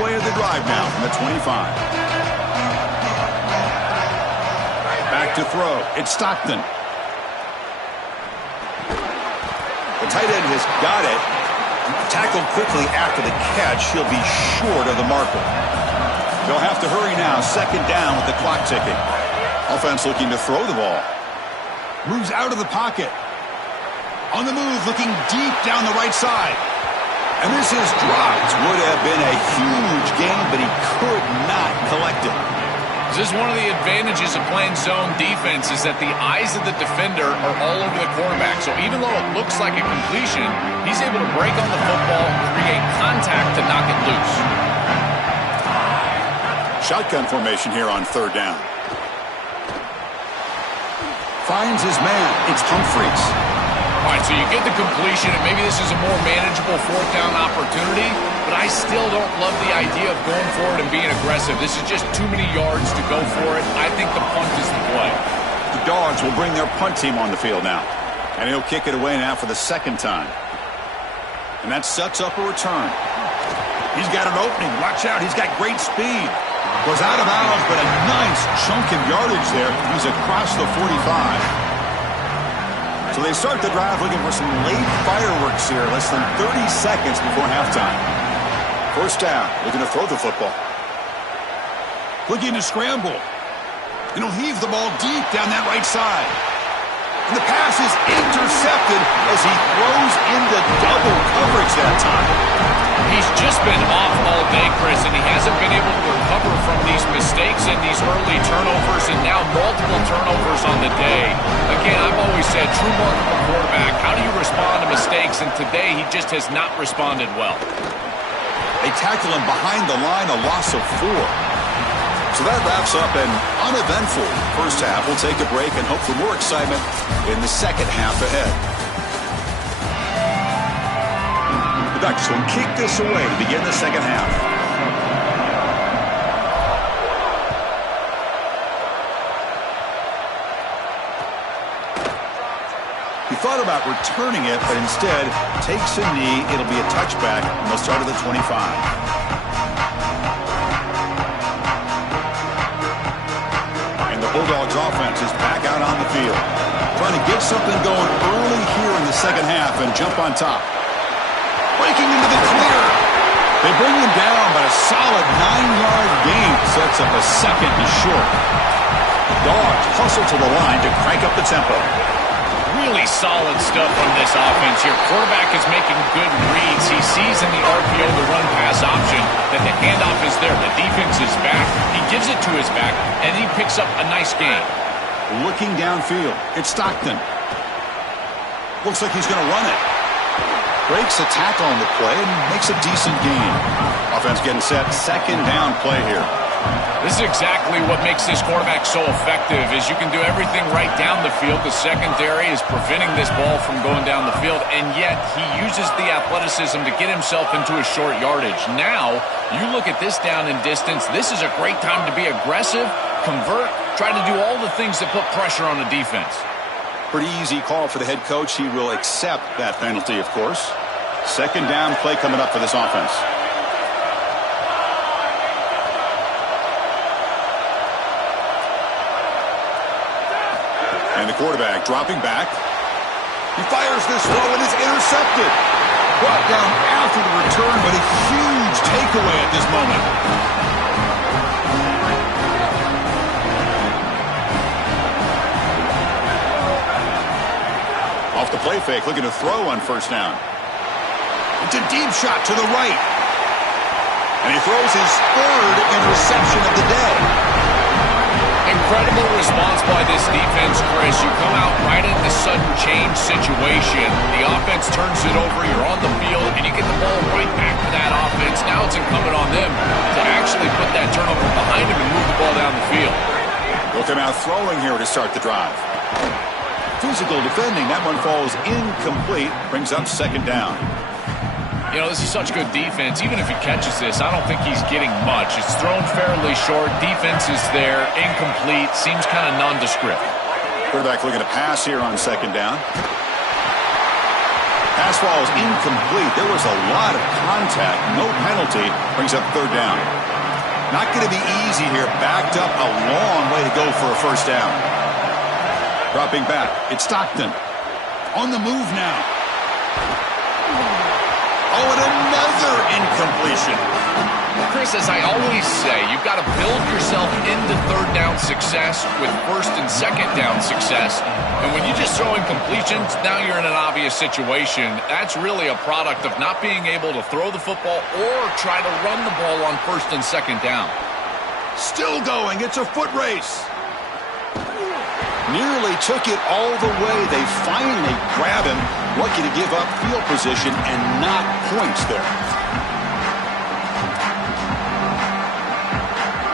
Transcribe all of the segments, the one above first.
play of the drive now from the 25. Back to throw. It's Stockton. The tight end has got it. Tackled quickly after the catch. He'll be short of the marker. They'll have to hurry now. Second down with the clock ticking. Offense looking to throw the ball. Moves out of the pocket. On the move, looking deep down the right side. And this is dropped. Would have been a huge gain, but he could not collect it. This is one of the advantages of playing zone defense is that the eyes of the defender are all over the quarterback. So even though it looks like a completion, he's able to break on the football, create contact to knock it loose. Shotgun formation here on third down. Finds his man. It's Humphreys. All right, so you get the completion, and maybe this is a more manageable fourth down opportunity, but I still don't love the idea of going for it and being aggressive. This is just too many yards to go for it. I think the punt is the play. The Dogs will bring their punt team on the field now, and he'll kick it away now for the second time. And that sets up a return. He's got an opening. Watch out. He's got great speed. Goes out of bounds, but a nice chunk of yardage there. He's across the 45. So they start the drive looking for some late fireworks here. Less than 30 seconds before halftime. First down. Looking to throw the football. Looking to scramble. And he'll heave the ball deep down that right side. And the pass is intercepted as he throws into double coverage that time. He's just been off all day, Chris, and he hasn't been able to recover from these mistakes and these early turnovers and now multiple turnovers on the day. Again, I've always said, true mark of a quarterback, how do you respond to mistakes? And today he just has not responded well. They tackle him behind the line, a loss of 4. So that wraps up an uneventful first half. We'll take a break and hope for more excitement in the second half ahead. The Ducks will kick this away to begin the second half. He thought about returning it, but instead takes a knee. It'll be a touchback, and they'll start at the 25. Bulldogs offense is back out on the field. Trying to get something going early here in the second half and jump on top. Breaking into the clear. They bring him down, but a solid 9-yard gain sets up a second and short. Dogs hustle to the line to crank up the tempo. Really solid stuff from this offense here. Quarterback is making good reads. He sees in the RPO the run-pass option that the handoff is there. The defense is back. He gives it to his back, and he picks up a nice gain. Looking downfield, it's Stockton. Looks like he's going to run it. Breaks a tackle on the play and makes a decent gain. Offense getting set. Second down play here. This is exactly what makes this quarterback so effective is you can do everything right down the field. The secondary is preventing this ball from going down the field, and yet he uses the athleticism to get himself into a short yardage. Now, you look at this down and distance, this is a great time to be aggressive, convert, try to do all the things that put pressure on the defense. Pretty easy call for the head coach. He will accept that penalty, of course. Second down play coming up for this offense. And the quarterback dropping back. He fires this low and is intercepted. Brought down after the return, but a huge takeaway at this moment. Off the play fake, looking to throw on first down. It's a deep shot to the right. And he throws his third interception of the day. Incredible response by this defense, Chris. You come out right in the sudden change situation. The offense turns it over. You're on the field, and you get the ball right back to that offense. Now it's incumbent on them to actually put that turnover behind them and move the ball down the field. They'll come out throwing here to start the drive. Physical defending. That one falls incomplete. Brings up second down. You know, this is such good defense. Even if he catches this, I don't think he's getting much. It's thrown fairly short. Defense is there. Incomplete. Seems kind of nondescript. Quarterback looking to pass here on second down. Pass ball is incomplete. There was a lot of contact. No penalty. Brings up third down. Not going to be easy here. Backed up a long way to go for a first down. Dropping back. It's Stockton. On the move now. Oh, and another incompletion. Chris, as I always say, you've got to build yourself into third down success with first and second down success. And when you just throw in completions, now you're in an obvious situation. That's really a product of not being able to throw the football or try to run the ball on first and second down. Still going. It's a foot race. Nearly took it all the way. They finally grab him. Lucky to give up field position and not points there.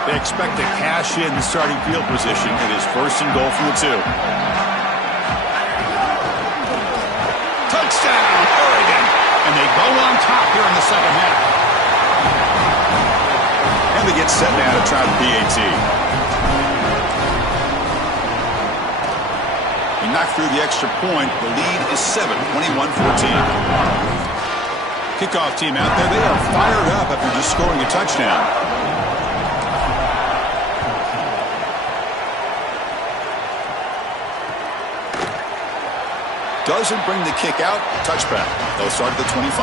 They expect to cash in the starting field position. It is first and goal from the 2. Touchdown, Oregon. And they go on top here in the second half. And they get set now to try the PAT. He knocked through the extra point. The lead is 7, 21-14. Kickoff team out there. They are fired up after just scoring a touchdown. Doesn't bring the kick out. Touchback. They'll start at the 25.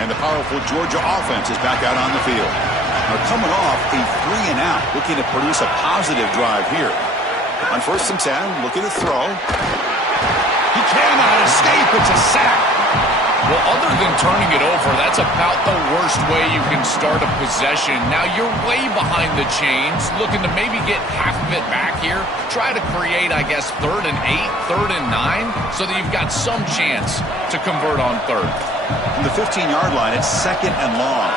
And the powerful Georgia offense is back out on the field. They're coming off a 3-and-out, looking to produce a positive drive here. On first and 10, looking to throw. He cannot escape. It's a sack. Well, other than turning it over, that's about the worst way you can start a possession. Now, you're way behind the chains, looking to maybe get half of it back here. Try to create, I guess, 3rd and 8, 3rd and 9, so that you've got some chance to convert on third. From the 15-yard line, it's second and long.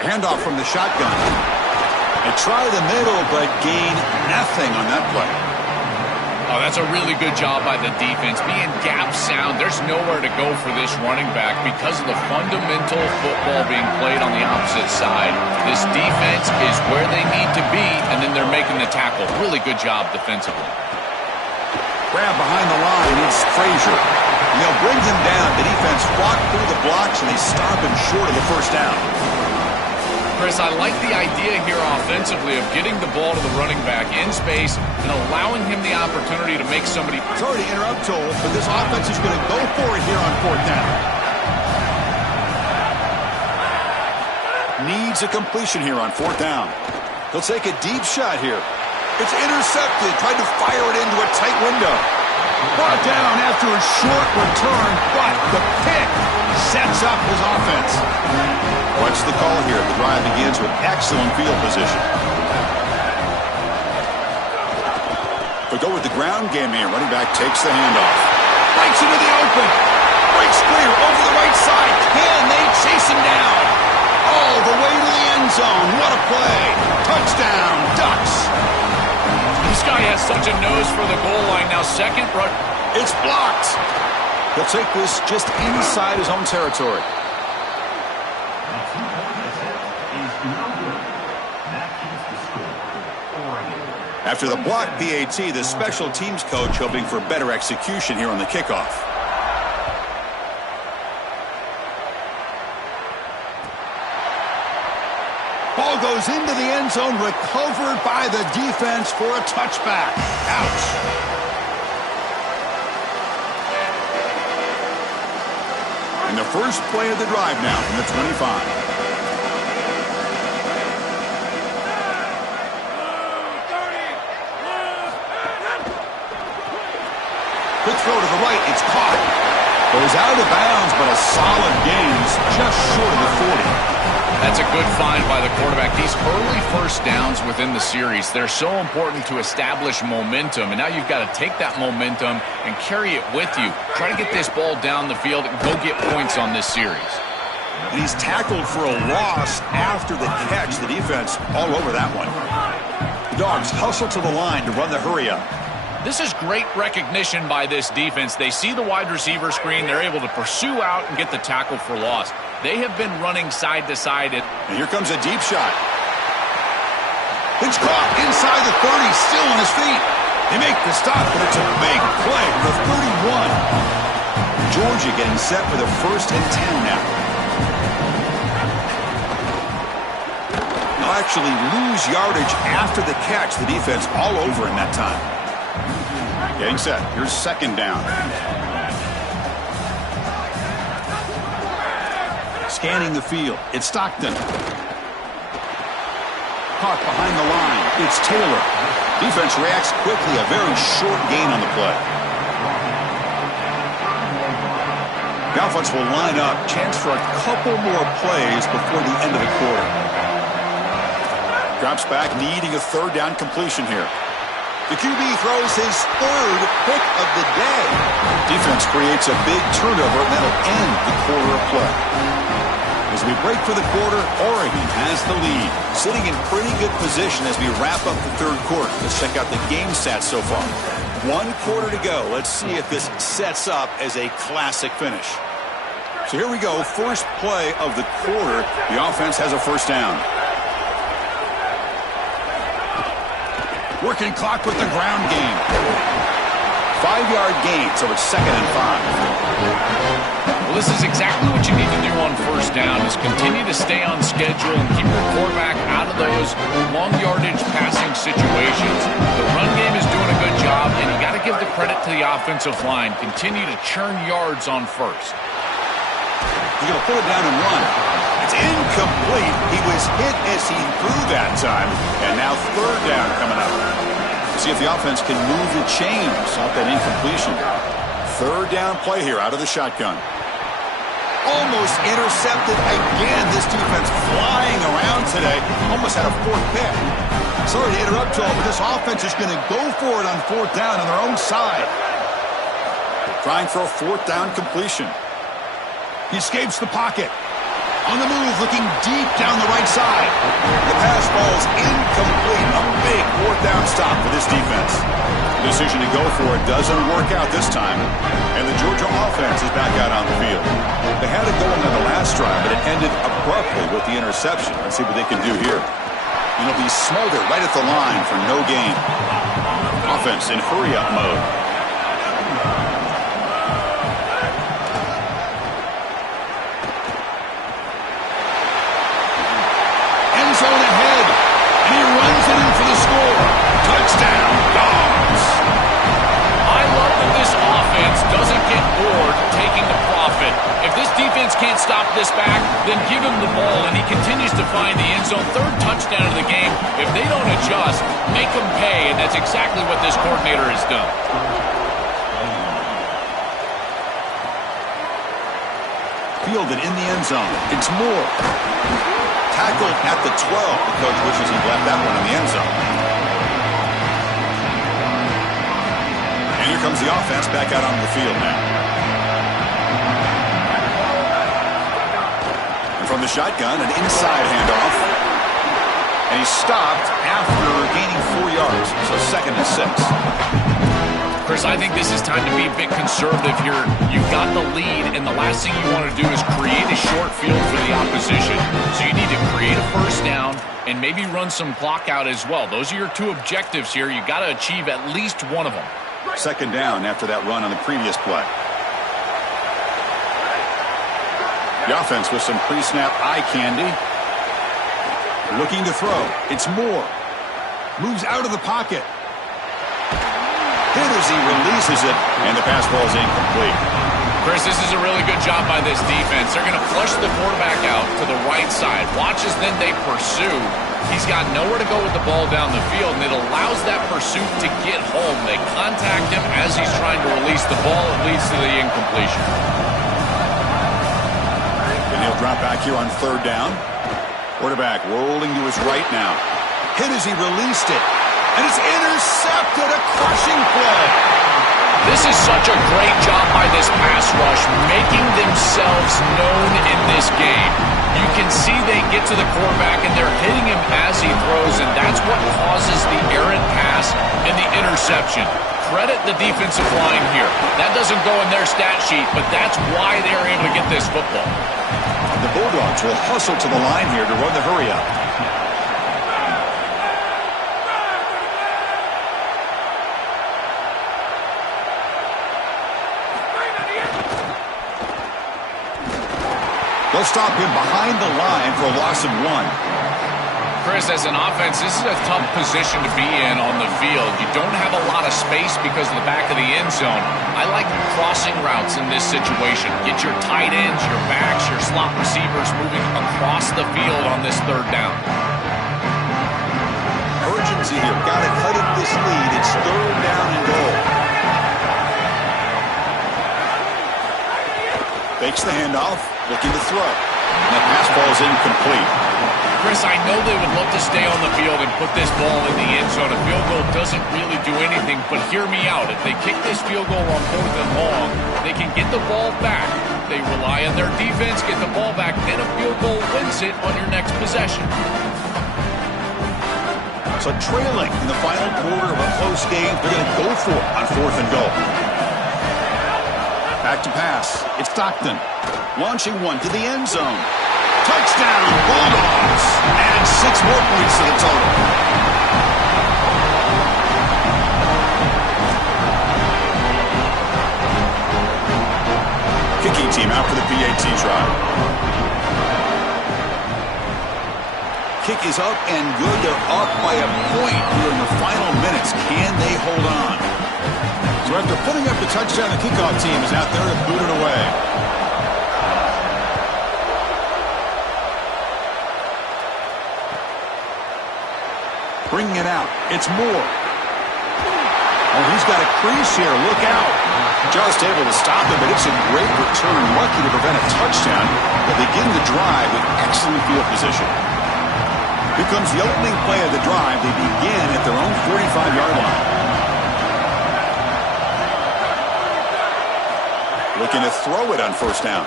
Handoff from the shotgun. They try the middle, but gain nothing on that play. Oh, that's a really good job by the defense. Being gap sound, there's nowhere to go for this running back because of the fundamental football being played on the opposite side. This defense is where they need to be, and then they're making the tackle. Really good job defensively. Grab behind the line. It's Frazier. They'll bring him down. The defense fought through the blocks, and they stop him short of the first down. Chris, I like the idea here offensively of getting the ball to the running back in space and allowing him the opportunity to make somebody. Sorry to interrupt, Joel, but this offense is going to go for it here on fourth down. Needs a completion here on fourth down. He'll take a deep shot here. It's intercepted. Tried to fire it into a tight window. Brought down after a short return, but the pick sets up his offense. What's the call here? The drive begins with excellent field position. But go with the ground game here. Running back takes the handoff. Breaks into the open. Breaks clear over the right side. Can they chase him down? All the way to the end zone. What a play. Touchdown, Ducks. This guy has such a nose for the goal line. Now second run. It's blocked. He'll take this just inside his own territory. After the block PAT, the special teams coach hoping for better execution here on the kickoff. Ball goes into the end zone, recovered by the defense for a touchback. Ouch. And the first play of the drive now from the 25. Quick throw to the right. It's caught. Goes out of bounds, but a solid gains just short of the 40. That's a good find by the quarterback. These early first downs within the series, they're so important to establish momentum. And now you've got to take that momentum and carry it with you. Try to get this ball down the field and go get points on this series. And he's tackled for a loss after the catch. The defense all over that one. The Dogs hustle to the line to run the hurry up. This is great recognition by this defense. They see the wide receiver screen. They're able to pursue out and get the tackle for loss. They have been running side to side. And here comes a deep shot. It's caught inside the 30, still on his feet. They make the stop, but it's a big play for the 31. Georgia getting set with a 1st and 10 now. They'll actually lose yardage after the catch. The defense all over in that time. Getting set. Here's 2nd down. Scanning the field. It's Stockton. Caught behind the line. It's Taylor. Defense reacts quickly. A very short gain on the play. The offense will line up. Chance for a couple more plays before the end of the quarter. Drops back, needing a 3rd down completion here. The QB throws his 3rd pick of the day. Defense creates a big turnover, and that'll end the quarter of play. As we break for the quarter, Oregon has the lead. Sitting in pretty good position as we wrap up the 3rd quarter. Let's check out the game stats so far. 1 quarter to go. Let's see if this sets up as a classic finish. So here we go. First play of the quarter. The offense has a 1st down. Working clock with the ground game. 5-yard gain, so it's 2nd and 5. Well, this is exactly what you need to do on 1st down, is continue to stay on schedule and keep your quarterback out of those long yardage passing situations. The run game is doing a good job, and you got to give the credit to the offensive line. Continue to churn yards on 1st. He's going to pull it down and run. It's incomplete. He was hit as he threw that time, and now 3rd down coming up. See if the offense can move the chains off that incompletion. 3rd down play here out of the shotgun. Almost intercepted again. This defense flying around today. Almost had a 4th pick. Sorry to interrupt you all, but this offense is going to go for it on 4th down on their own side. Trying for a 4th down completion. He escapes the pocket. On the move, looking deep down the right side. The pass ball's incomplete. A big 4th down stop for this defense. The decision to go for it doesn't work out this time. And the Georgia offense is back out on the field. They had it going on the last drive, but it ended abruptly with the interception. Let's see what they can do here. And it'll be smothered right at the line for no gain. Offense in hurry-up mode. Zone ahead, and he runs it in for the score. Touchdown, Dogs. I love that this offense doesn't get bored taking the profit. If this defense can't stop this back, then give him the ball, and he continues to find the end zone. 3rd touchdown of the game. If they don't adjust, make them pay, and that's exactly what this coordinator has done. Fielded in the end zone. It's Moore. Tackled at the 12. The coach wishes he'd left that one in the end zone. And here comes the offense back out onto the field now. And from the shotgun, an inside handoff. And he's stopped after gaining 4 yards. So 2nd and 6. Chris, I think this is time to be a bit conservative here. You've got the lead, and the last thing you want to do is create a short field for the opposition. So you need to create a 1st down and maybe run some clock out as well. Those are your 2 objectives here. You've got to achieve at least one of them. 2nd down after that run on the previous play. The offense with some pre-snap eye candy. Looking to throw. It's Moore. Moves out of the pocket. Hit as he releases it, and the pass ball is incomplete. Chris, this is a really good job by this defense. They're going to flush the quarterback out to the right side. Watch as then they pursue. He's got nowhere to go with the ball down the field, and it allows that pursuit to get home. They contact him as he's trying to release the ball. It leads to the incompletion. And he'll drop back here on 3rd down. Quarterback rolling to his right now. Hit as he released it. And it's intercepted, a crushing play. This is such a great job by this pass rush, making themselves known in this game. You can see they get to the quarterback, and they're hitting him as he throws, and that's what causes the errant pass and the interception. Credit the defensive line here. That doesn't go in their stat sheet, but that's why they're able to get this football. The Bulldogs will hustle to the line here to run the hurry-up. They'll stop him behind the line for a loss of 1. Chris, as an offense, this is a tough position to be in on the field. You don't have a lot of space because of the back of the end zone. I like crossing routes in this situation. Get your tight ends, your backs, your slot receivers moving across the field on this third down. Urgency here. Got to cut it this lead. It's third down and goal. Fakes the handoff, looking to throw. And that pass ball is incomplete. Chris, I know they would love to stay on the field and put this ball in the end zone. A field goal doesn't really do anything, but hear me out. If they kick this field goal on 4th and long, they can get the ball back. They rely on their defense, get the ball back, and a field goal wins it on your next possession. So trailing in the final quarter of a close game, they're going to go for it on 4th and goal. Back to pass. It's Stockton. Launching one to the end zone. Touchdown, Bulldogs. Added 6 more points to the total. Kicking team out for the PAT try. Kick is up and good. They're up by a point here in the final minutes. Can they hold on? So after putting up the touchdown, the kickoff team is out there to boot it away. Bringing it out. It's Moore. Oh, he's got a crease here. Look out. Just able to stop him, but it's a great return. Lucky to prevent a touchdown. They begin the drive with excellent field position. Here comes the opening play of the drive. They begin at their own 45-yard line. Looking to throw it on 1st down.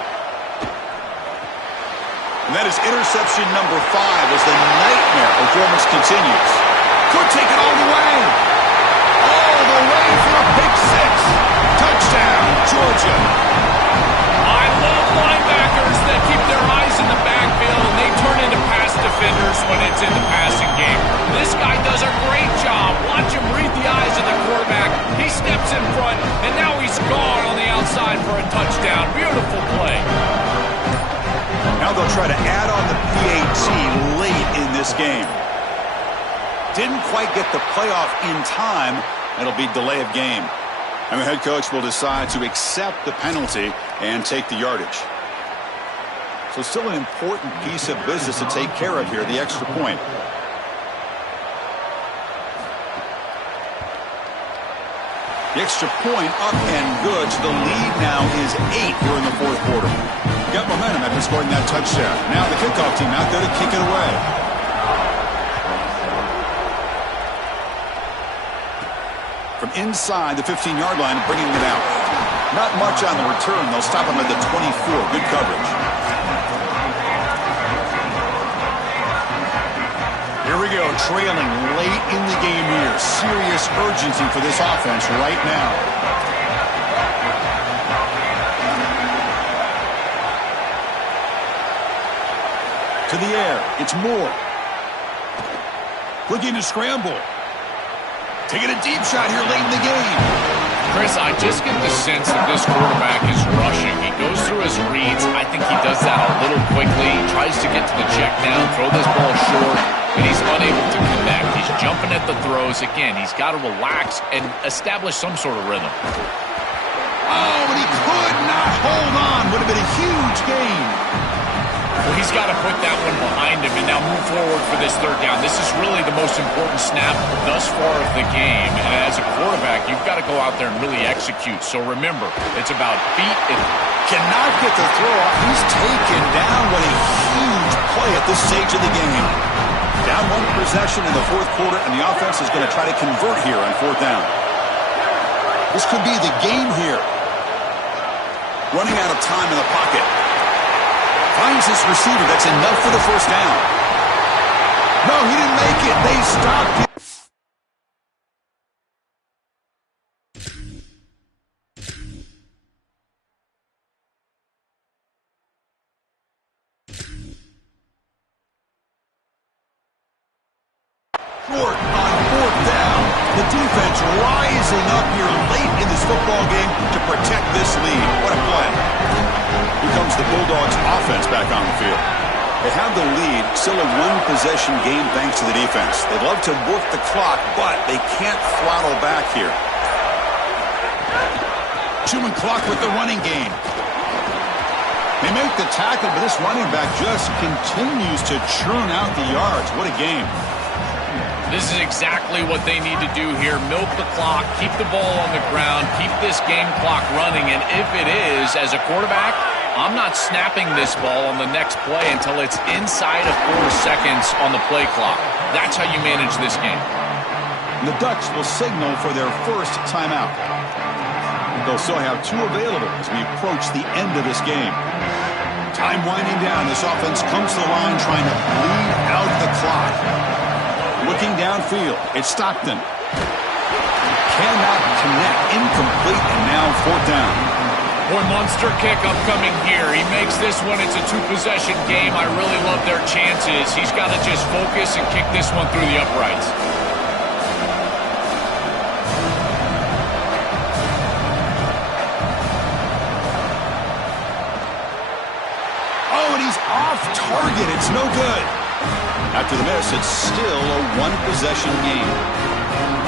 And that is interception number 5 as the nightmare performance continues. Could take it all the way. All the way for a pick 6. Touchdown, Georgia. I love linebackers that keep their eyes in the backfield and they turn into pass defenders when it's in the passing game. This guy does a great job. Watch him read the eyes of the quarterback. He steps in front, and now he's gone on the outside for a touchdown. Beautiful play. Now they'll try to add on the PAT late in this game. Didn't quite get the playoff in time. It'll be delay of game. And the head coach will decide to accept the penalty and take the yardage. So still an important piece of business to take care of here, the extra point. The extra point up and good. So the lead now is 8 here in the 4th quarter. Got momentum after scoring that touchdown. Now the kickoff team out there to kick it away. From inside the 15-yard line, bringing it out. Not much on the return. They'll stop him at the 24. Good coverage. Here we go, trailing late in the game here. Serious urgency for this offense right now. To the air, it's Moore. Looking to scramble. Taking a deep shot here late in the game. Chris, I just get the sense that this quarterback is rushing. He goes through his reads. I think he does that a little quickly. He tries to get to the check down, throw this ball short, and he's unable to connect. He's jumping at the throws. Again, he's got to relax and establish some sort of rhythm. Oh, and he could not hold on. Would have been a huge gain. Well, he's got to put that one behind him and now move forward for this 3rd down. This is really the most important snap thus far of the game. And as a quarterback, you've got to go out there and really execute. So remember, it's about feet. Cannot get the throw off. He's taken down. What a huge play at this stage of the game. Down 1 possession in the 4th quarter, and the offense is going to try to convert here on 4th down. This could be the game here. Running out of time in the pocket. Finds his receiver. That's enough for the 1st down. No, he didn't make it. They stopped him. Short on 4th down. The defense rising up here late in this football game to protect this lead. What a play. Here comes the Bulldogs off offense back on the field. They have the lead, still a one-possession game thanks to the defense. They'd love to work the clock, but they can't throttle back here. Human clock with the running game. They make the tackle, but this running back just continues to churn out the yards. What a game. This is exactly what they need to do here. Milk the clock, keep the ball on the ground, keep this game clock running, and if it is, as a quarterback, I'm not snapping this ball on the next play until it's inside of 4 seconds on the play clock. That's how you manage this game. The Ducks will signal for their first timeout. They'll still have 2 available as we approach the end of this game. Time winding down. This offense comes to the line trying to bleed out the clock. Looking downfield, it's Stockton. Cannot connect, incomplete, and now 4th down. Boy, monster kick upcoming here. He makes this one. It's a 2-possession game. I really love their chances. He's got to just focus and kick this one through the uprights. Oh, and he's off target. It's no good. After the miss, it's still a 1-possession game.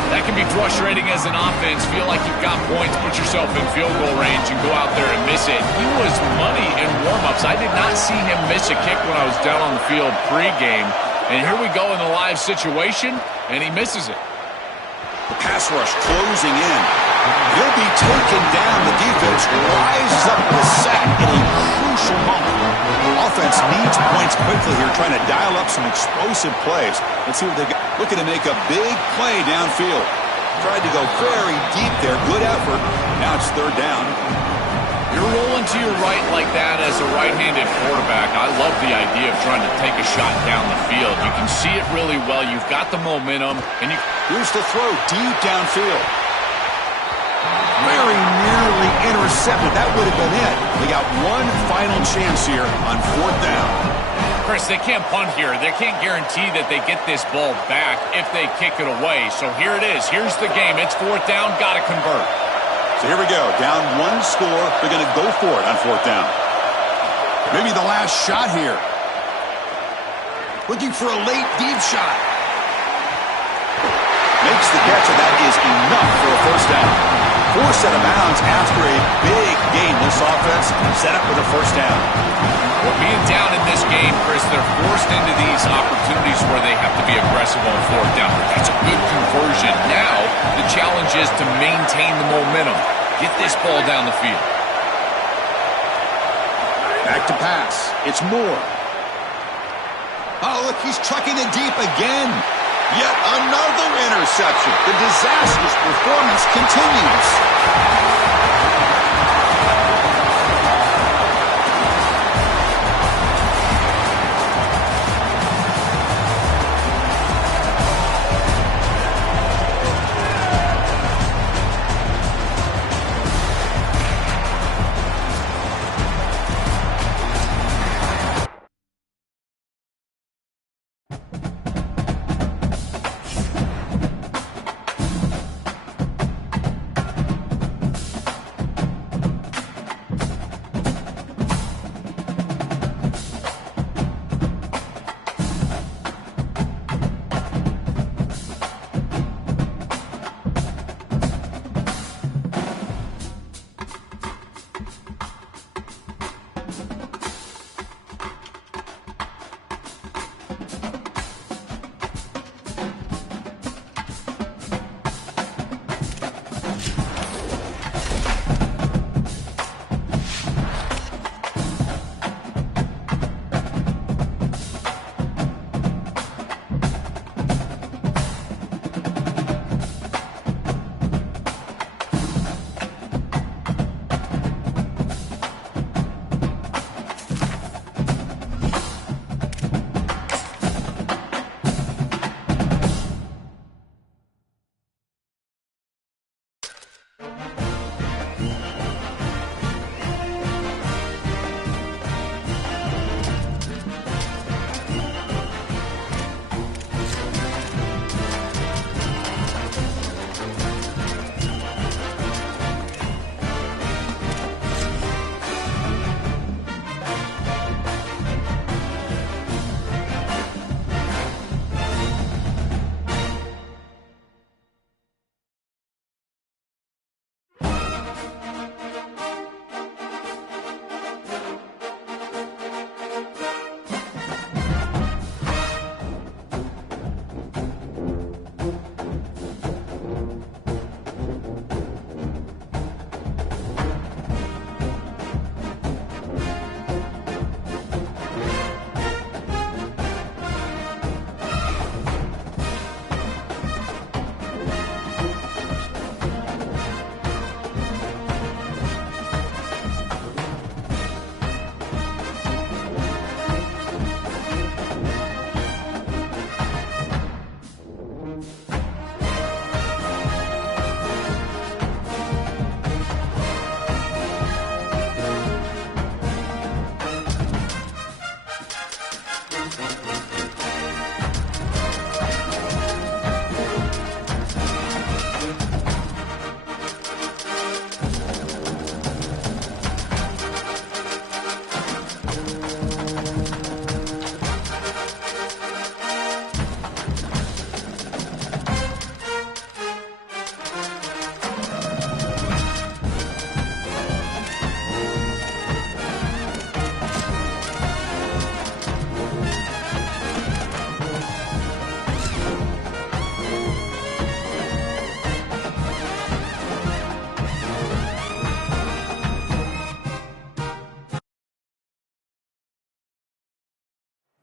That can be frustrating as an offense. Feel like you've got points, put yourself in field goal range, and go out there and miss it. He was money in warm-ups. I did not see him miss a kick when I was down on the field pregame. And here we go in the live situation, and he misses it. The pass rush closing in. He'll be taken down. The defense rises up the sack in a crucial moment. Offense needs points quickly here, trying to dial up some explosive plays. Let's see what they got. Looking to make a big play downfield. Tried to go very deep there. Good effort. Now it's 3rd down. You're rolling to your right like that as a right-handed quarterback. I love the idea of trying to take a shot down the field. You can see it really well. You've got the momentum. And here's the throw deep downfield. Very nearly intercepted. That would have been it. They got one final chance here on 4th down. Chris, they can't punt here. They can't guarantee that they get this ball back if they kick it away. So here it is. Here's the game. It's 4th down. Got to convert. So here we go. Down 1 score. They're going to go for it on 4th down. Maybe the last shot here. Looking for a late deep shot. Makes the catch, and that is enough for a 1st down. 4 set of bounds after a big game. This offense set up with a 1st down. Well, being down in this game, Chris, they're forced into these opportunities where they have to be aggressive on 4th down. That's a good conversion. Now, the challenge is to maintain the momentum. Get this ball down the field. Back to pass. It's Moore. Oh, look, he's chucking it deep again. Yet another interception. The disastrous performance continues.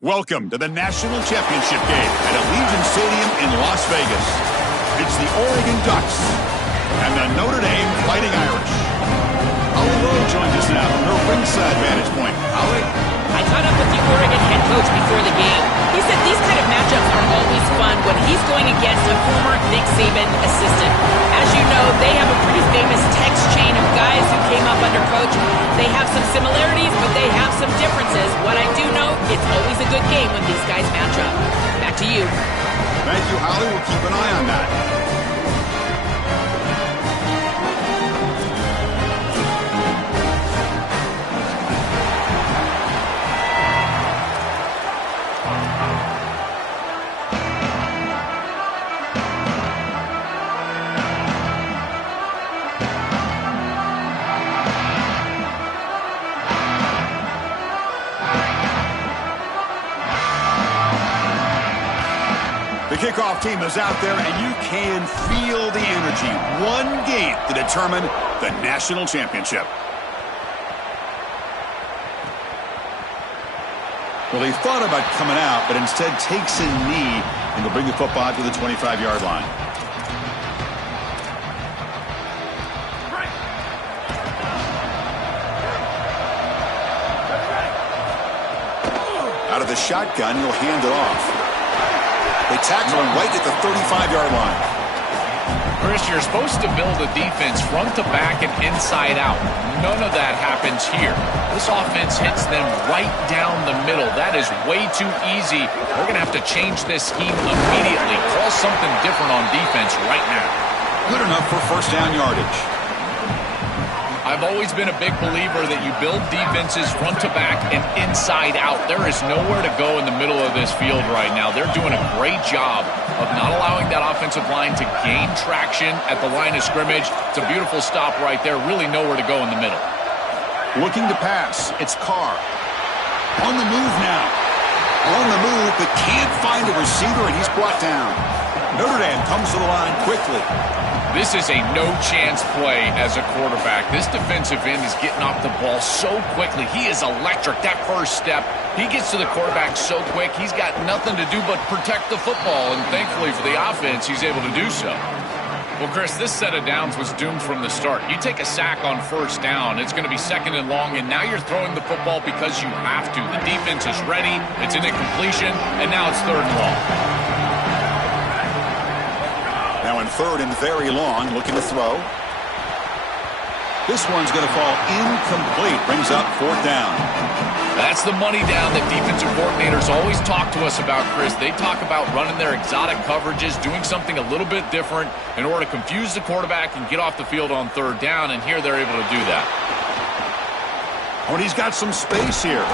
Welcome to the National Championship game at Allegiant Stadium in Las Vegas. It's the Oregon Ducks and the Notre Dame Fighting Irish. Holly Rowe joins us now from her ringside vantage point. Holly? I caught up with the Oregon head coach before the game. He said these kind of matchups are always fun when he's going against a former Nick Saban assistant. As you know, they have a pretty famous text chain of guys who came up under coach. They have some similarities, but they have some differences. What I do know, it's always a good game when these guys match up. Back to you. Thank you, Holly. We'll keep an eye on that. The kickoff team is out there, and you can feel the energy. One game to determine the national championship. Well, he thought about coming out, but instead takes a knee and will bring the football to the 25-yard line. Out of the shotgun, he'll hand it off. They tackle him right at the 35-yard line. Chris, you're supposed to build a defense front to back and inside out. None of that happens here. This offense hits them right down the middle. That is way too easy. They're going to have to change this scheme immediately. Call something different on defense right now. Good enough for first down yardage. I've always been a big believer that you build defenses front to back and inside out. There is nowhere to go in the middle of this field right now. They're doing a great job of not allowing that offensive line to gain traction at the line of scrimmage. It's a beautiful stop right there. Really nowhere to go in the middle. Looking to pass. It's Carr. On the move now. On the move, but can't find a receiver, and he's brought down. Notre Dame comes to the line quickly. This is a no-chance play as a quarterback. This defensive end is getting off the ball so quickly. He is electric. That first step, he gets to the quarterback so quick, he's got nothing to do but protect the football, and thankfully for the offense, he's able to do so. Well, Chris, this set of downs was doomed from the start. You take a sack on first down, it's going to be second and long, and now you're throwing the football because you have to. The defense is ready, it's an incompletion, and now it's third and long. Now in third and very long, looking to throw. This one's going to fall incomplete. Brings up fourth down. That's the money down that defensive coordinators always talk to us about, Chris. They talk about running their exotic coverages, doing something a little bit different in order to confuse the quarterback and get off the field on third down, and here they're able to do that. Oh, and he's got some space here.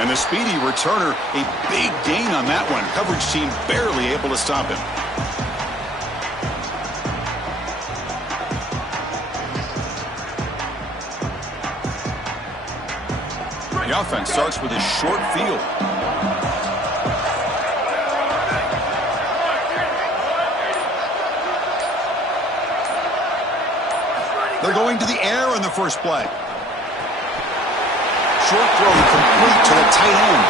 And the speedy returner, a big gain on that one. Coverage team barely able to stop him. The offense starts with a short field. They're going to the air in the first play. Short throw complete to the tight end.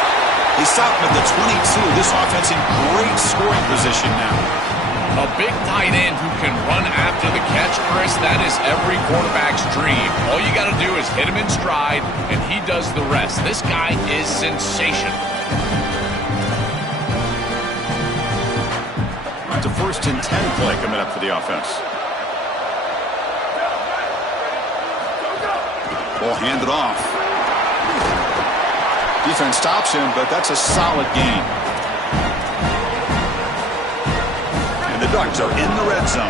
They stop him at the 22. This offense in great scoring position now. A big tight end who can run after the catch, Chris, that is every quarterback's dream. All you got to do is hit him in stride, and he does the rest. This guy is sensational. It's a first and 10 play coming up for the offense. Ball handed off. Defense stops him, but that's a solid gain. The Ducks are in the red zone.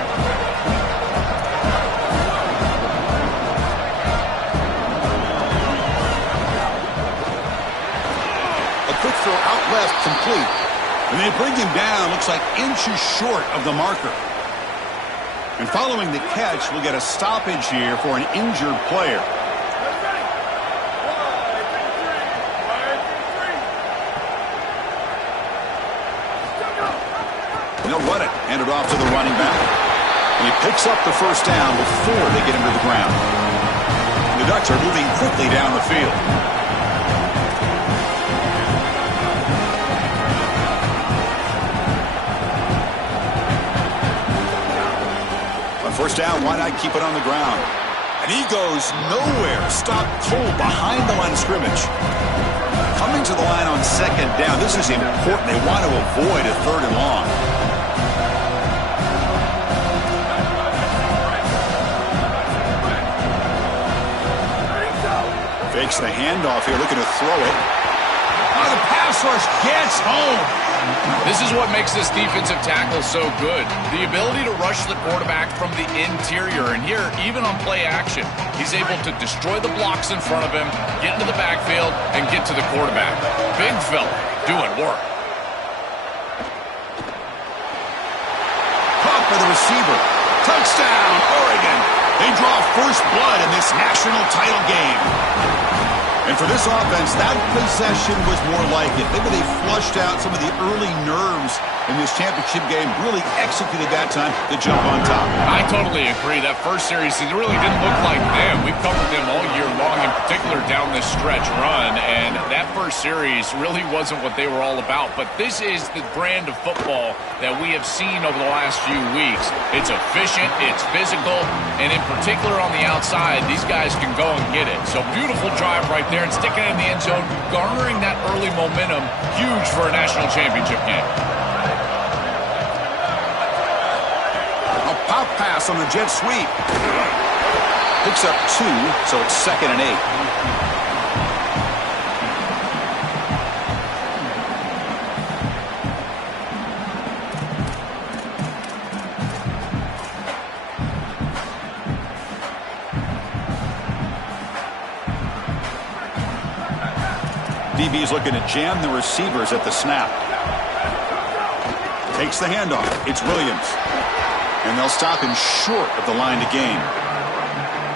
A quick throw out left, complete. And they bring him down, looks like inches short of the marker. And following the catch, we'll get a stoppage here for an injured player. They'll run it. Hand it off to the running back. And he picks up the first down before they get him to the ground. The Ducks are moving quickly down the field. First down, why not keep it on the ground? And he goes nowhere. Stopped cold behind the line of scrimmage. Coming to the line on second down. This is important. They want to avoid a third and long. Fakes the handoff here, looking to throw it. Oh, the pass rush gets home. This is what makes this defensive tackle so good. The ability to rush the quarterback from the interior. And here, even on play action, he's able to destroy the blocks in front of him, get into the backfield, and get to the quarterback. Big fella doing work. Caught by the receiver. Touchdown, Oregon. They draw first blood in this national title game. And for this offense, that possession was more like it. Maybe they flushed out some of the early nerves in this championship game, really executed that time to jump on top. I totally agree. That first series, it really didn't look like them. We've covered them all year long, in particular down this stretch run, and that first series really wasn't what they were all about. But this is the brand of football that we have seen over the last few weeks. It's efficient, it's physical, and in particular on the outside, these guys can go and get it. So beautiful drive right there and sticking it in the end zone, garnering that early momentum, huge for a national championship game. Pop pass on the jet sweep. Picks up 2, so it's 2nd and 8. DB's looking to jam the receivers at the snap. Takes the handoff. It's Williams. And they'll stop him short of the line to gain.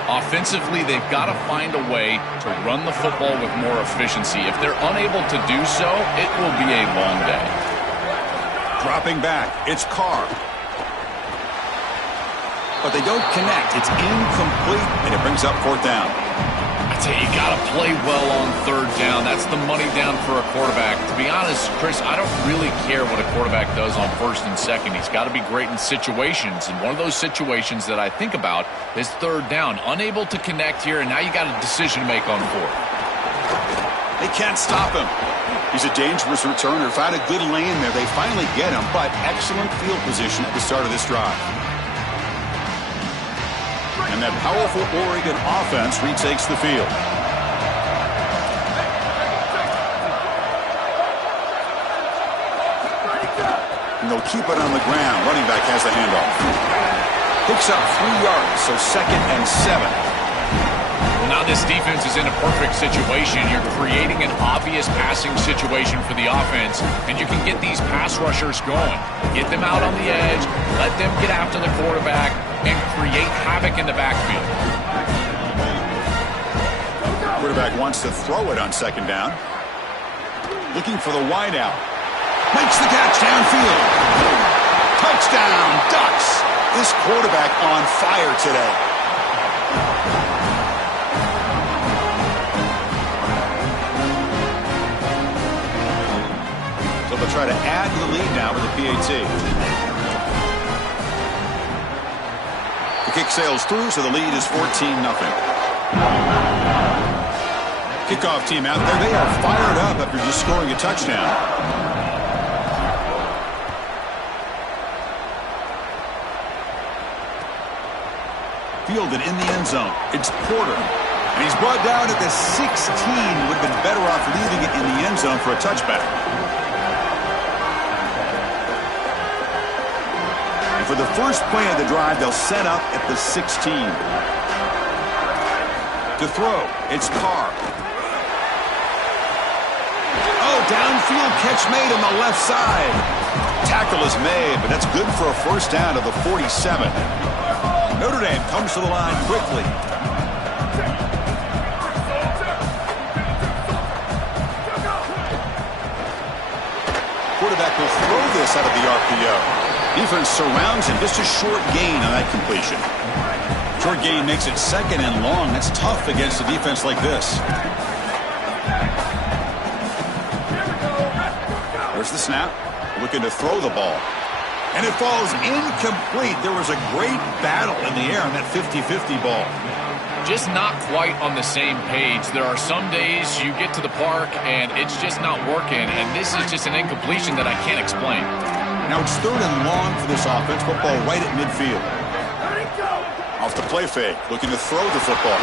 Offensively, they've got to find a way to run the football with more efficiency. If they're unable to do so, it will be a long day. Dropping back, it's Carr. But they don't connect. It's incomplete, and it brings up 4th down. I tell you, you got to play well on 3rd down. That's the money down for a quarterback. To be honest, Chris, I don't really care what a quarterback does on 1st and 2nd. He's got to be great in situations, and one of those situations that I think about is 3rd down. Unable to connect here, and now you got a decision to make on 4th. They can't stop him. He's a dangerous returner. Found a good lane there. They finally get him, but excellent field position at the start of this drive. And that powerful Oregon offense retakes the field. And they'll keep it on the ground. Running back has the handoff. Picks up 3 yards, so 2nd and 7. Now this defense is in a perfect situation. You're creating an obvious passing situation for the offense, and you can get these pass rushers going. Get them out on the edge, let them get after the quarterback, and create havoc in the backfield. Quarterback wants to throw it on 2nd down. Looking for the wideout. Makes the catch downfield. Touchdown, Ducks. This quarterback on fire today. So they'll try to add to the lead now with the PAT. The kick sails through, so the lead is 14-0. Kickoff team out there. They are fired up after just scoring a touchdown. Fielded in the end zone. It's Porter. And he's brought down at the 16. Would have been better off leaving it in the end zone for a touchback. And for the first play of the drive, they'll set up at the 16. To throw, it's Carr. Oh, downfield catch made on the left side. Tackle is made, but that's good for a first down to the 47. Notre Dame comes to the line quickly. Quarterback will throw this out of the RPO. Defense surrounds him. Just a short gain on that completion. Short gain makes it 2nd and long. That's tough against a defense like this. There's the snap. Looking to throw the ball. And it falls incomplete. There was a great battle in the air on that 50-50 ball. Just not quite on the same page. There are some days you get to the park and it's just not working, and this is just an incompletion that I can't explain. Now it's 3rd and long for this offense. Football right at midfield. Off the play fake, looking to throw the football.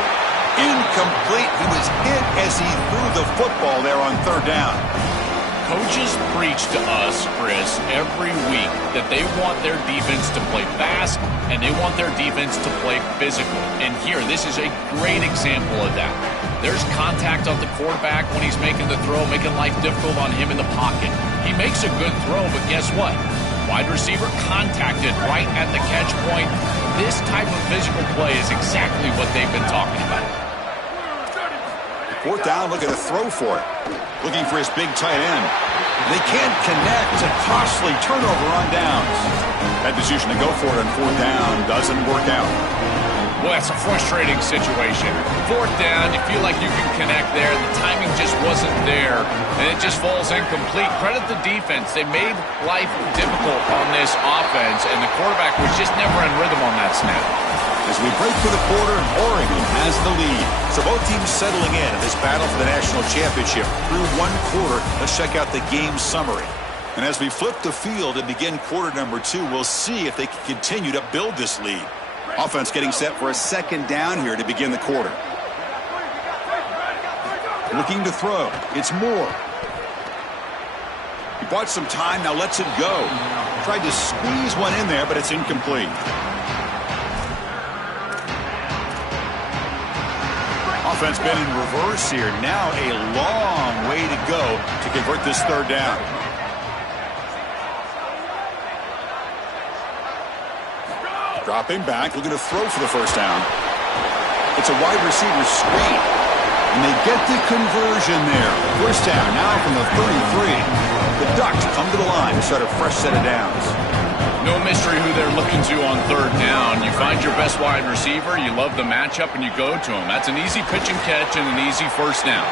Incomplete. He was hit as he threw the football there on 3rd down. Coaches preach to us, Chris, every week that they want their defense to play fast and they want their defense to play physical. And here, this is a great example of that. There's contact on the quarterback when he's making the throw, making life difficult on him in the pocket. He makes a good throw, but guess what? Wide receiver contacted right at the catch point. This type of physical play is exactly what they've been talking about. 4th down, looking to throw for it. Looking for his big tight end. They can't connect. It's a costly turnover on downs. That decision to go for it on 4th down doesn't work out. Well, that's a frustrating situation. 4th down, you feel like you can connect there. The timing just wasn't there, and it just falls incomplete. Credit the defense. They made life difficult on this offense, and the quarterback was just never in rhythm on that snap. As we break through the quarter, Oregon has the lead. So both teams settling in this battle for the national championship. Through 1 quarter, let's check out the game summary. And as we flip the field and begin quarter number 2, we'll see if they can continue to build this lead. Offense getting set for a 2nd down here to begin the quarter. Looking to throw. It's Moore. He bought some time, now lets it go. Tried to squeeze one in there, but it's incomplete. Offense been in reverse here. Now a long way to go to convert this 3rd down. Dropping back, looking to throw for the 1st down. It's a wide receiver screen. And they get the conversion there. 1st down now from the 33. The Ducks come to the line to start a fresh set of downs. No mystery who they're looking to on 3rd down. You find your best wide receiver, you love the matchup, and you go to him. That's an easy pitch and catch and an easy 1st down.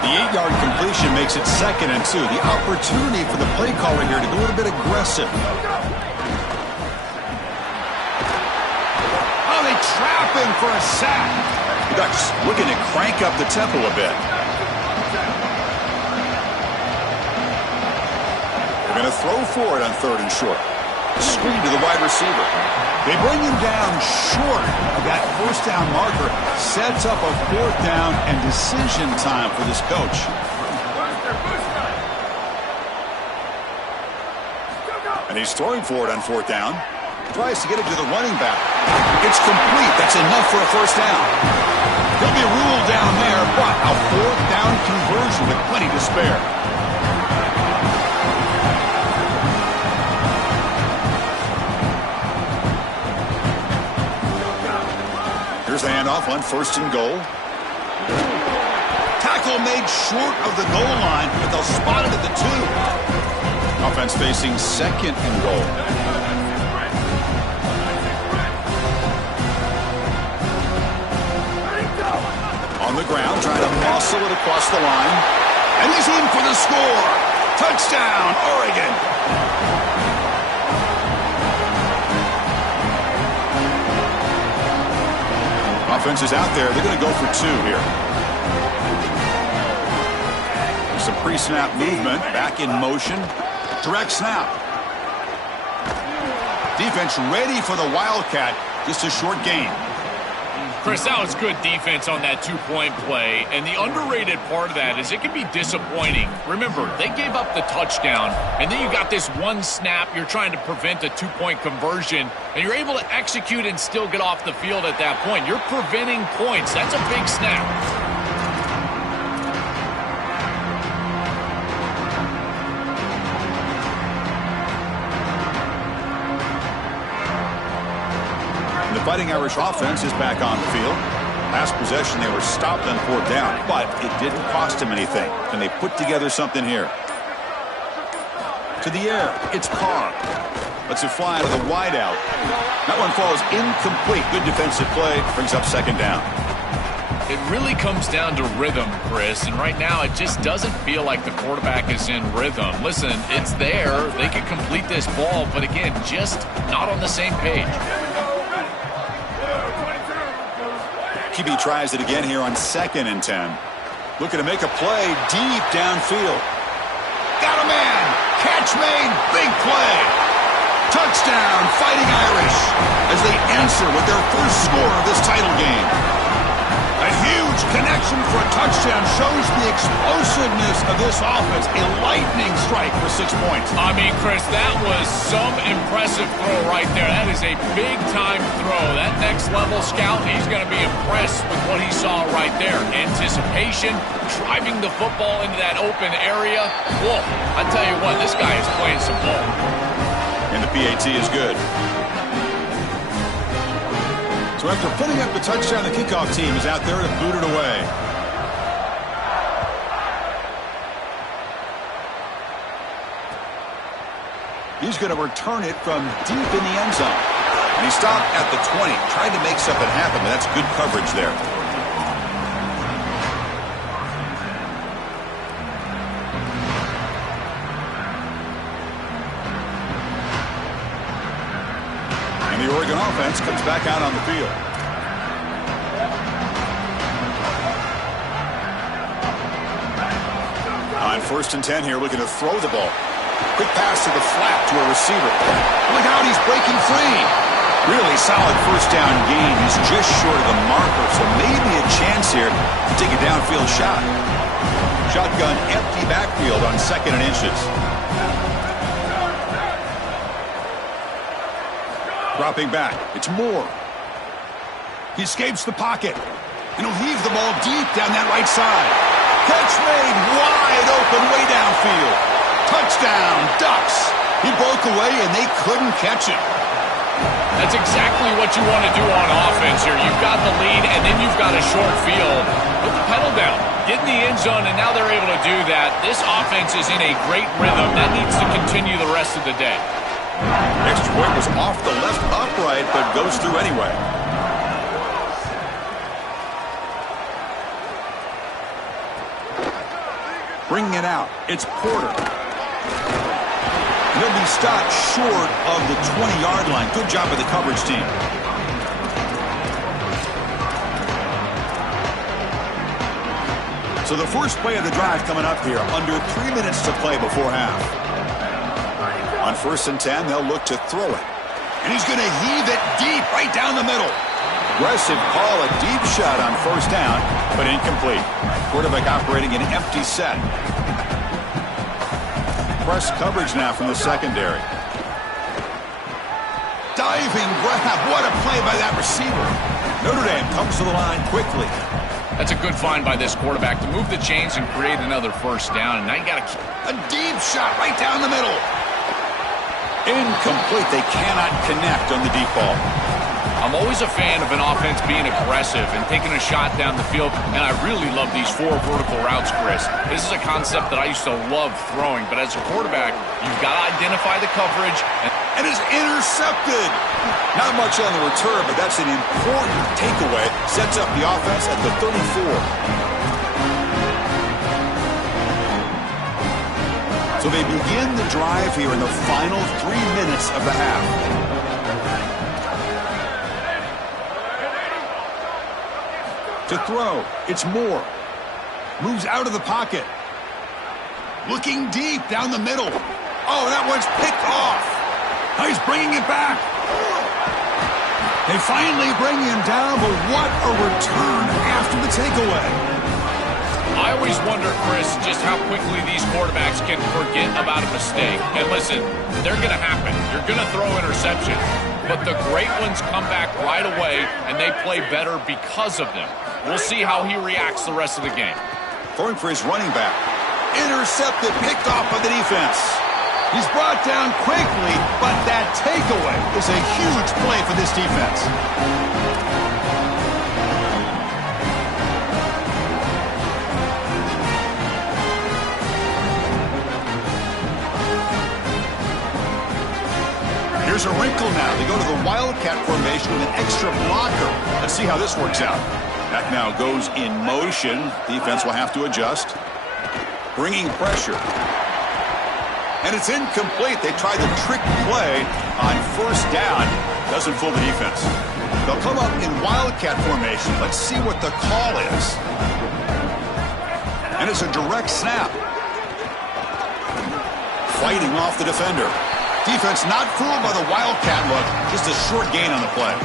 The 8-yard completion makes it 2nd and 2. The opportunity for the play caller here to be a little bit aggressive. Oh, they trap him for a sack. The Ducks looking to crank up the tempo a bit. Going to throw for it on 3rd and short. Screen to the wide receiver. They bring him down short of that 1st down marker. Sets up a 4th down and decision time for this coach. And he's throwing for it on 4th down. Tries to get it to the running back. It's complete. That's enough for a 1st down. He'll be ruled down there, but a 4th down conversion with plenty to spare. Here's the handoff on 1st and goal. Tackle made short of the goal line, but they'll spot it at the 2. Offense facing 2nd and goal. On the ground, trying to muscle it across the line. And he's in for the score. Touchdown, Oregon. Offense is out there. They're going to go for 2 here. There's some pre-snap movement. Back in motion. Direct snap. Defense ready for the Wildcat. Just a short gain. Chris, that was good defense on that 2-point play, and the underrated part of that is it can be disappointing. Remember, they gave up the touchdown, and then you got this one snap. You're trying to prevent a 2-point conversion, and you're able to execute and still get off the field at that point. You're preventing points. That's a big snap. The Fighting Irish offense is back on the field. Last possession, they were stopped on 4th down, but it didn't cost them anything. And they put together something here. To the air, it's Carr. Lets it fly to the wideout. That one falls incomplete. Good defensive play, brings up 2nd down. It really comes down to rhythm, Chris, and right now it just doesn't feel like the quarterback is in rhythm. Listen, it's there. They could complete this ball, but again, just not on the same page. QB tries it again here on 2nd and 10. Looking to make a play deep downfield. Got a man. Catch made. Big play. Touchdown, Fighting Irish, as they answer with their first score of this title game. A huge connection for a touchdown shows the explosiveness of this offense. A lightning strike for 6 points. I mean, Chris, that was some impressive throw right there. That is a big-time throw. That next-level scout, he's going to be impressed with what he saw right there. Anticipation, driving the football into that open area. Whoa, I tell you what, this guy is playing some ball. And the PAT is good. So after putting up the touchdown, the kickoff team is out there to boot it away. He's going to return it from deep in the end zone. And he stopped at the 20, trying to make something happen, but that's good coverage there. The Oregon offense comes back out on the field. On 1st and 10 here, looking to throw the ball. Quick pass to the flat to a receiver. Look out, he's breaking free. Really solid first down gain. He's just short of the marker, so maybe a chance here to take a downfield shot. Shotgun empty backfield on 2nd and inches. Dropping back. It's Moore. He escapes the pocket. And he'll heave the ball deep down that right side. Catch made wide open way downfield. Touchdown, Ducks. He broke away and they couldn't catch him. That's exactly what you want to do on offense here. You've got the lead and then you've got a short field. Put the pedal down. Get in the end zone and now they're able to do that. This offense is in a great rhythm. That needs to continue the rest of the day. Extra point was off the left upright, but goes through anyway. Bringing it out, it's Porter. He'll be stopped short of the 20-yard line. Good job of the coverage team. So the first play of the drive coming up here, under 3 minutes to play before half. On 1st and 10, they'll look to throw it. And he's going to heave it deep right down the middle. Aggressive call, a deep shot on 1st down, but incomplete. Quarterback operating an empty set. Press coverage now from the secondary. Diving grab. What a play by that receiver. Notre Dame comes to the line quickly. That's a good find by this quarterback to move the chains and create another 1st down. And now you got a deep shot right down the middle. Incomplete. They cannot connect on the deep ball. I'm always a fan of an offense being aggressive and taking a shot down the field, and I really love these 4 vertical routes, Chris. This is a concept that I used to love throwing, but as a quarterback, you've got to identify the coverage. And is intercepted. Not much on the return, but that's an important takeaway. Sets up the offense at the 34. So they begin the drive here in the final 3 minutes of the half. To throw, it's Moore. Moves out of the pocket. Looking deep down the middle. Oh, that one's picked off. Now he's bringing it back. They finally bring him down, but what a return after the takeaway. I always wonder, Chris, just how quickly these quarterbacks can forget about a mistake. And listen, they're going to happen. You're going to throw interceptions. But the great ones come back right away, and they play better because of them. We'll see how he reacts the rest of the game. Throwing for his running back. Intercepted, picked off by the defense. He's brought down quickly, but that takeaway is a huge play for this defense. Here's a wrinkle now. They go to the Wildcat formation with an extra blocker. Let's see how this works out. Back now goes in motion. Defense will have to adjust. Bringing pressure. And it's incomplete. They try the trick play on first down. Doesn't fool the defense. They'll come up in wildcat formation. Let's see what the call is. And it's a direct snap. Fighting off the defender. Defense not fooled by the wildcat look. Just a short gain on the play.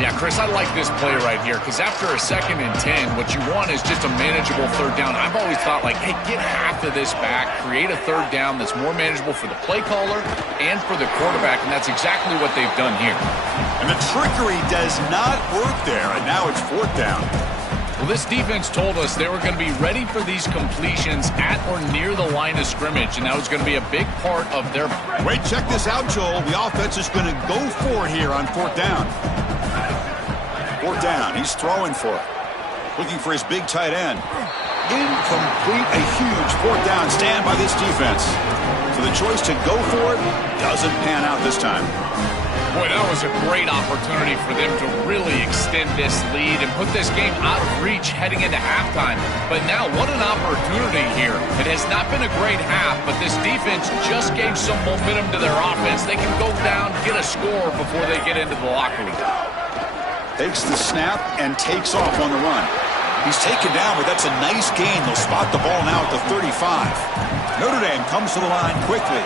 Yeah, Chris, I like this play right here because after a 2nd and 10, what you want is just a manageable 3rd down. I've always thought, like, hey, get half of this back, create a 3rd down that's more manageable for the play caller and for the quarterback, and that's exactly what they've done here. And the trickery does not work there, and now it's 4th down. Well, this defense told us they were going to be ready for these completions at or near the line of scrimmage, and that was going to be a big part of their... Wait, check this out, Joel. The offense is going to go for it here on 4th down. 4th down. He's throwing for it. Looking for his big tight end. Incomplete. A huge 4th down stand by this defense. So the choice to go for it doesn't pan out this time. Boy, that was a great opportunity for them to really extend this lead and put this game out of reach heading into halftime. But now, what an opportunity here. It has not been a great half, but this defense just gave some momentum to their offense. They can go down, get a score before they get into the locker room. Takes the snap and takes off on the run. He's taken down, but that's a nice gain. They'll spot the ball now at the 35. Notre Dame comes to the line quickly.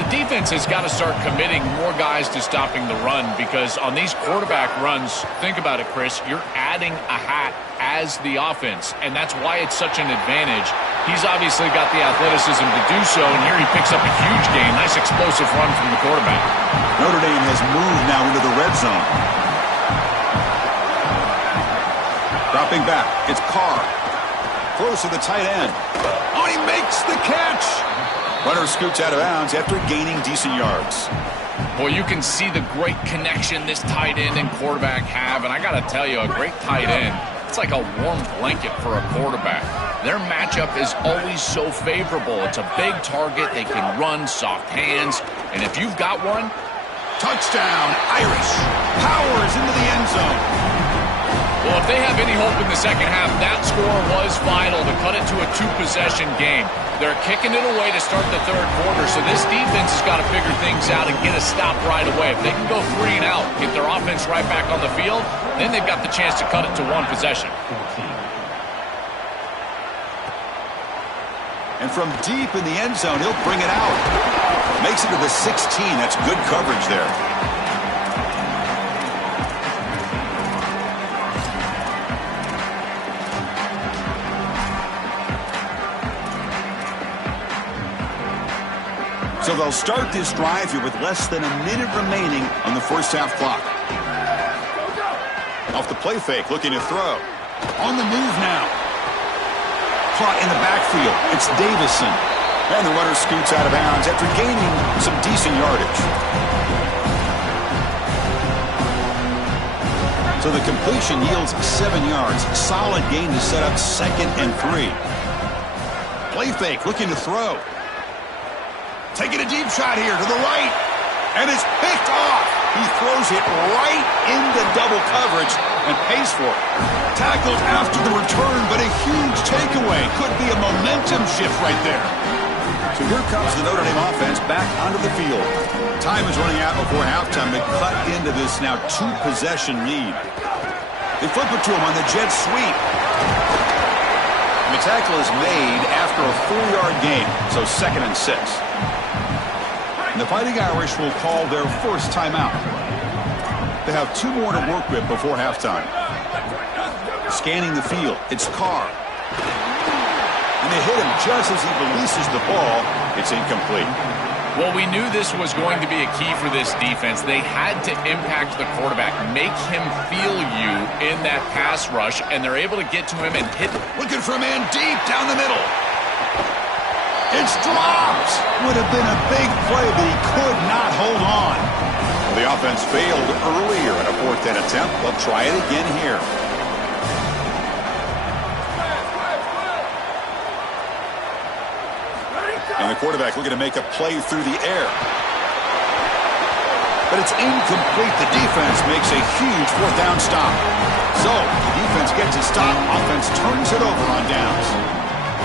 The defense has got to start committing more guys to stopping the run because on these quarterback runs, think about it, Chris, you're adding a hat as the offense, and that's why it's such an advantage. He's obviously got the athleticism to do so, and here he picks up a huge gain. Nice explosive run from the quarterback. Notre Dame has moved now into the red zone. Dropping back, it's Carr. Throws to the tight end. Oh, he makes the catch! Runner scoots out of bounds after gaining decent yards. Boy, you can see the great connection this tight end and quarterback have, and I got to tell you, a great tight end, it's like a warm blanket for a quarterback. Their matchup is always so favorable. It's a big target. They can run, soft hands, and if you've got one... Touchdown, Irish. Powers into the end zone. Well, if they have any hope in the second half, that score was vital to cut it to a 2-possession game. They're kicking it away to start the 3rd quarter, so this defense has got to figure things out and get a stop right away. If they can go 3 and out, get their offense right back on the field, then they've got the chance to cut it to 1 possession. And from deep in the end zone, he'll bring it out. Makes it to the 16. That's good coverage there. So they'll start this drive here with less than a minute remaining on the first half clock. Off the play fake, looking to throw. On the move now. Caught in the backfield. It's Davison. And the runner scoots out of bounds after gaining some decent yardage. So the completion yields 7 yards. Solid gain to set up 2nd and 3. Play fake, looking to throw. Taking a deep shot here to the right. And it's picked off. He throws it right into double coverage and pays for it. Tackled after the return, but a huge takeaway. Could be a momentum shift right there. So here comes the Notre Dame offense back onto the field. Time is running out before halftime to cut into this now 2-possession lead. They flip it to him on the jet sweep. And the tackle is made after a 4-yard gain, so 2nd and 6. And the Fighting Irish will call their first timeout. They have 2 more to work with before halftime. Scanning the field, it's Carr. And they hit him just as he releases the ball. It's incomplete. Well, we knew this was going to be a key for this defense. They had to impact the quarterback, make him feel you in that pass rush, and they're able to get to him and hit. Looking for a man deep down the middle. It's dropped. Would have been a big play, but he could not hold on. Well, the offense failed earlier in a 4th down attempt. They'll try it again here. And the quarterback looking to make a play through the air. But it's incomplete. The defense makes a huge 4th down stop. So, the defense gets a stop. Offense turns it over on downs.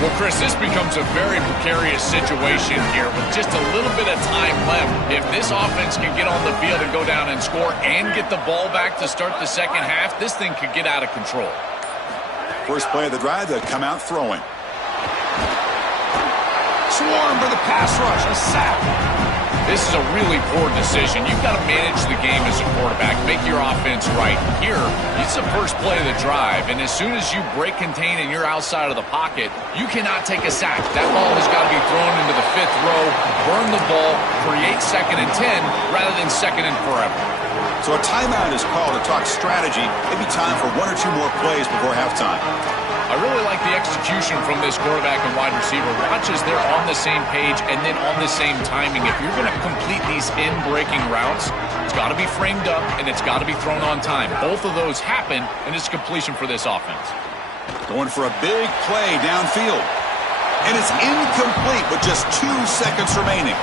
Well, Chris, this becomes a very precarious situation here with just a little bit of time left. If this offense can get on the field and go down and score and get the ball back to start the second half, this thing could get out of control. First play of the drive, they come out throwing. Swarm for the pass rush, a sack. This is a really poor decision. You've got to manage the game as a quarterback, make your offense right. Here, it's the first play of the drive, and as soon as you break contain and you're outside of the pocket, you cannot take a sack. That ball has got to be thrown into the 5th row, burn the ball, create 2nd and 10 rather than 2nd and forever. So a timeout is called to talk strategy. Maybe time for 1 or 2 more plays before halftime. I really like the execution from this quarterback and wide receiver. Watch as they're on the same page and then on the same timing. If you're going to complete these in-breaking routes, it's got to be framed up and it's got to be thrown on time. Both of those happen, and it's completion for this offense. Going for a big play downfield. And it's incomplete with just 2 seconds remaining.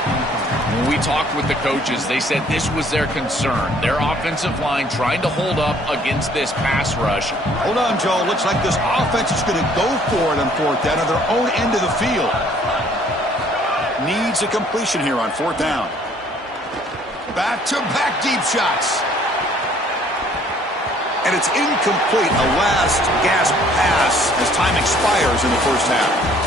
When we talked with the coaches, they said this was their concern. Their offensive line trying to hold up against this pass rush. Hold on, Joe. Looks like this offense is going to go for it on 4th down on their own end of the field. Needs a completion here on 4th down. Back-to-back deep shots. And it's incomplete. A last gasp pass as time expires in the first half.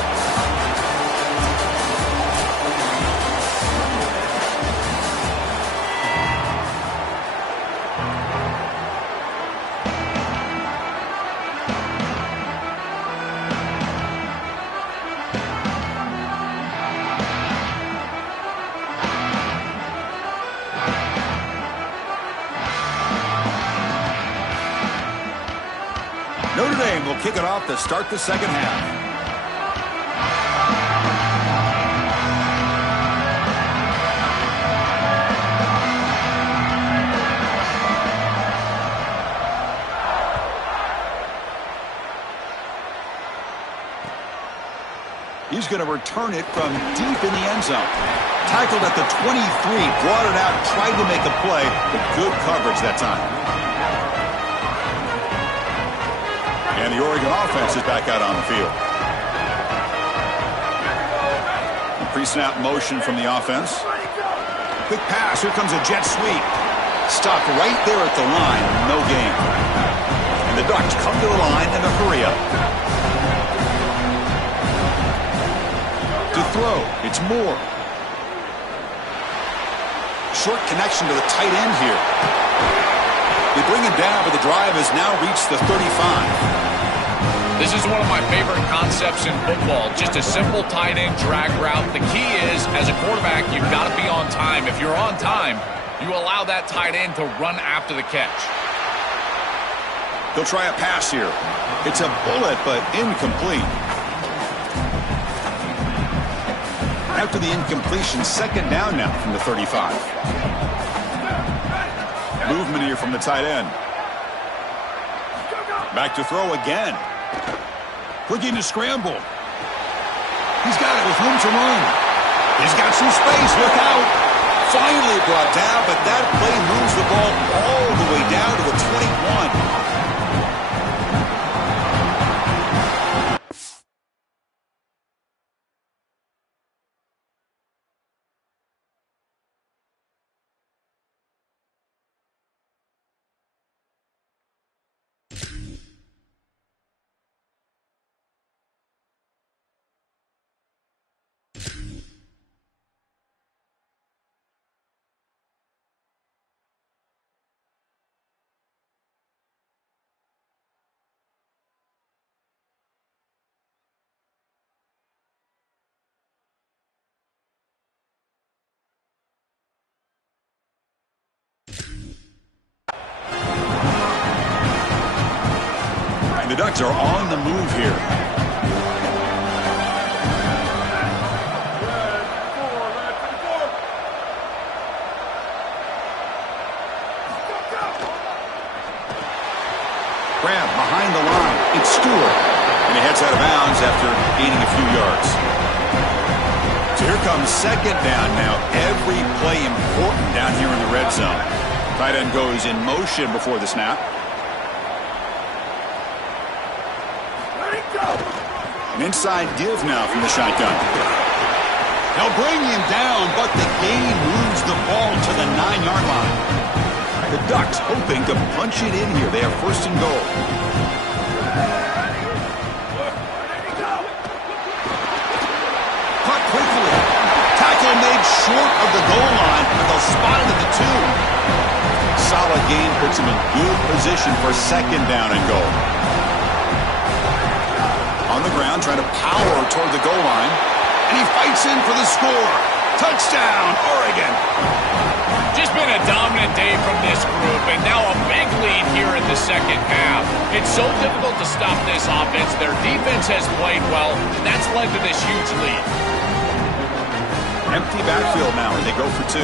Notre Dame will kick it off to start the second half. He's going to return it from deep in the end zone. Tackled at the 23, brought it out, tried to make a play, but good coverage that time. And the Oregon offense is back out on the field. Pre-snap motion from the offense. Quick pass. Here comes a jet sweep. Stopped right there at the line. No gain. And the Ducks come to the line in a hurry up. To throw. It's Moore. Short connection to the tight end here. They bring him down, but the drive has now reached the 35. This is one of my favorite concepts in football. Just a simple tight end drag route. The key is, as a quarterback, you've got to be on time. If you're on time, you allow that tight end to run after the catch. They'll try a pass here. It's a bullet, but incomplete. After the incompletion, 2nd down now from the 35. Movement here from the tight end. Back to throw again. Looking to scramble. He's got it with room to run. He's got some space. Look out. Finally brought down, but that play moves the ball all the way down to the 21. The Ducks are on the move here. Grab behind the line. It's Stewart. And he heads out of bounds after gaining a few yards. So here comes 2nd down now. Every play important down here in the red zone. Tight end goes in motion before the snap. An inside give now from the shotgun. They'll bring him down, but the gain moves the ball to the 9-yard line. The Ducks hoping to punch it in here. They have first and goal. Caught quickly. Tackle made short of the goal line, and they'll spot it at the 2. Solid gain puts him in good position for second down and goal. On the ground, trying to power toward the goal line. And he fights in for the score. Touchdown, Oregon. Just been a dominant day from this group, and now a big lead here in the second half. It's so difficult to stop this offense. Their defense has played well, and that's led to this huge lead. Empty backfield now, and they go for 2.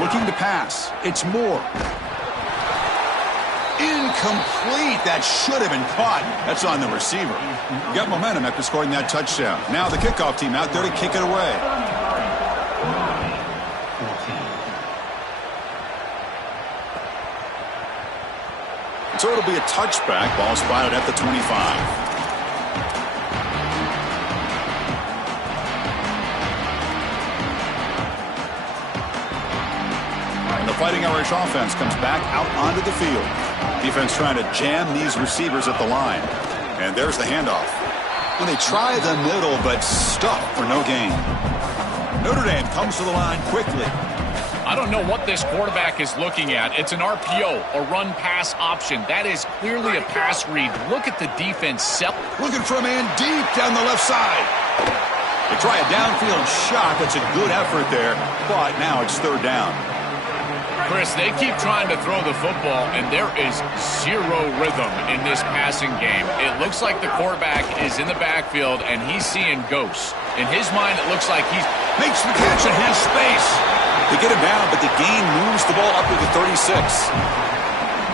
Looking to pass. It's Moore. Incomplete. That should have been caught. That's on the receiver. Got momentum after scoring that touchdown. Now the kickoff team out there to kick it away. So it'll be a touchback. Ball spotted at the 25. The Fighting Irish offense comes back out onto the field. Defense trying to jam these receivers at the line. And there's the handoff. When they try the middle, but stuck for no gain. Notre Dame comes to the line quickly. I don't know what this quarterback is looking at. It's an RPO, a run-pass option. That is clearly a pass read. Look at the defense. Looking for a man deep down the left side. They try a downfield shot. That's a good effort there, but now it's third down. Chris, they keep trying to throw the football, and there is zero rhythm in this passing game. It looks like the quarterback is in the backfield, and he's seeing ghosts. In his mind, it looks like he makes the catch and has space. They get him down, but the gain moves the ball up to the 36.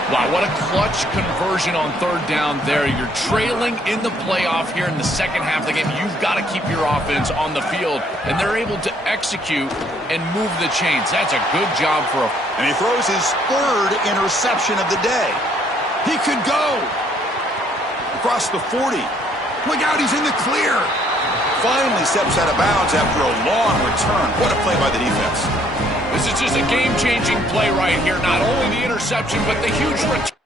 Wow, what a clutch conversion on third down there. You're trailing in the playoff here in the second half of the game. You've got to keep your offense on the field, and they're able to execute and move the chains. That's a good job for a... And he throws his third interception of the day. He could go. Across the 40. Look out, he's in the clear. Finally steps out of bounds after a long return. What a play by the defense. This is just a game-changing play right here. Not only the interception, but the huge return.